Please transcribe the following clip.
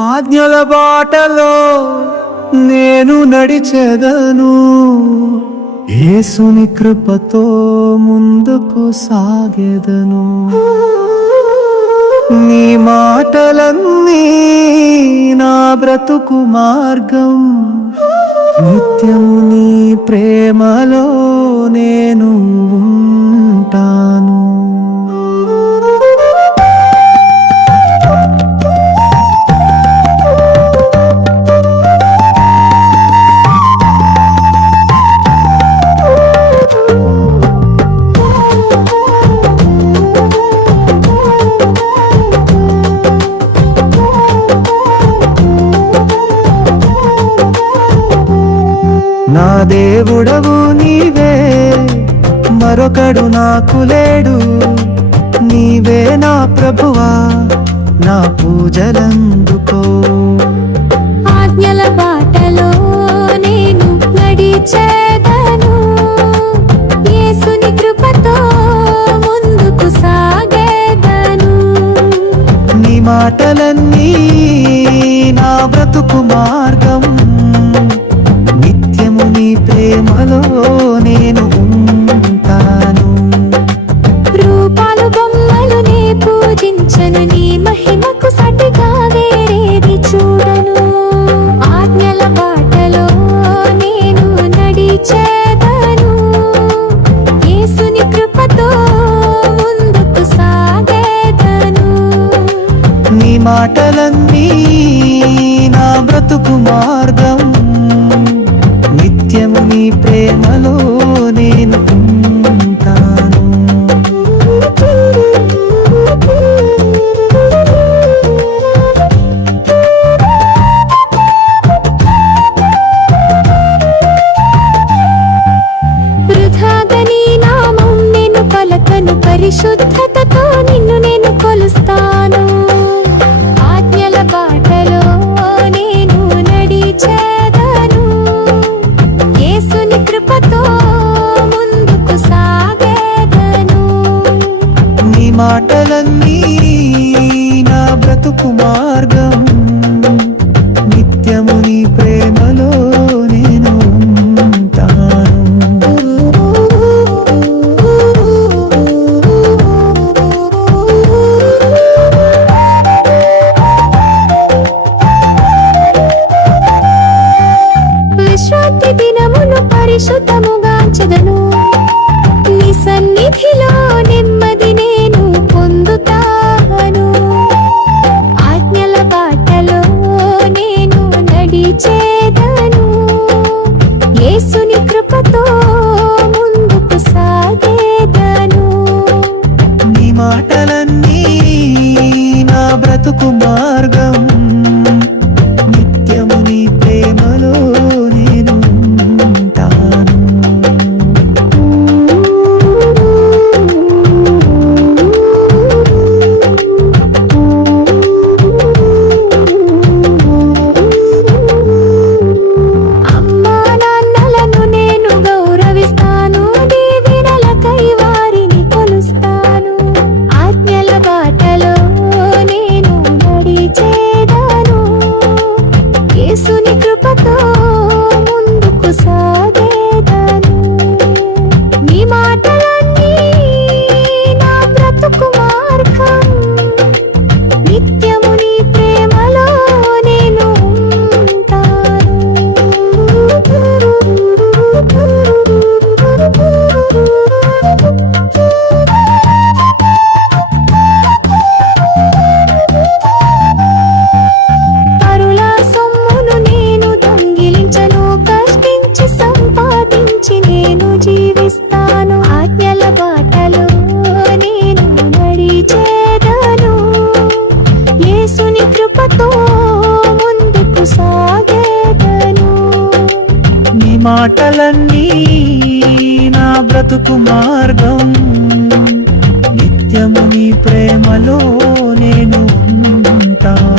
ఆజ్ఞల బాటలో నేను నడిచెదను. ఏసుని కృపతో ముందుకు సాగెదను. నీ మాటలన్నీ నా బ్రతుకు మార్గం. నిత్యము నీ ప్రేమలో నేను ఉంటాను. దేవుడవు నీవే. మరొకడు నాకు లేడు. నీవే నా ప్రభువా. నా పూజలందుకో. ఆజ్ఞల బాటలో నేను నడిచేదను. యేసుని కృపతో ముందుకు సాగేదను. నీ మాటలన్నీ నా బ్రతుకు మార్గం. మాటలన్నీ నా బ్రతుకు మార్గం. నిత్యము నీ ప్రేమలో నేను ఉంటాను. వృధాగా నామం నేను పలకను పరిశుద్ధతతో నిన్ను కృపతో ముందుకు సాగేదను. నీ మాటలన్నీ నా బ్రతుకు మార్గం. నిత్యము నీ ప్రేమలో నేను ఉంటాను. విశ్రాంతి పరిశుద్ధముగా చెదను. నీ సన్నిధిలో నెమ్మది యేసుని కృపతో మాటలన్నీ నా బ్రతుకు మార్గం. నిత్యము నీ ప్రేమలో నేను ఉంటా.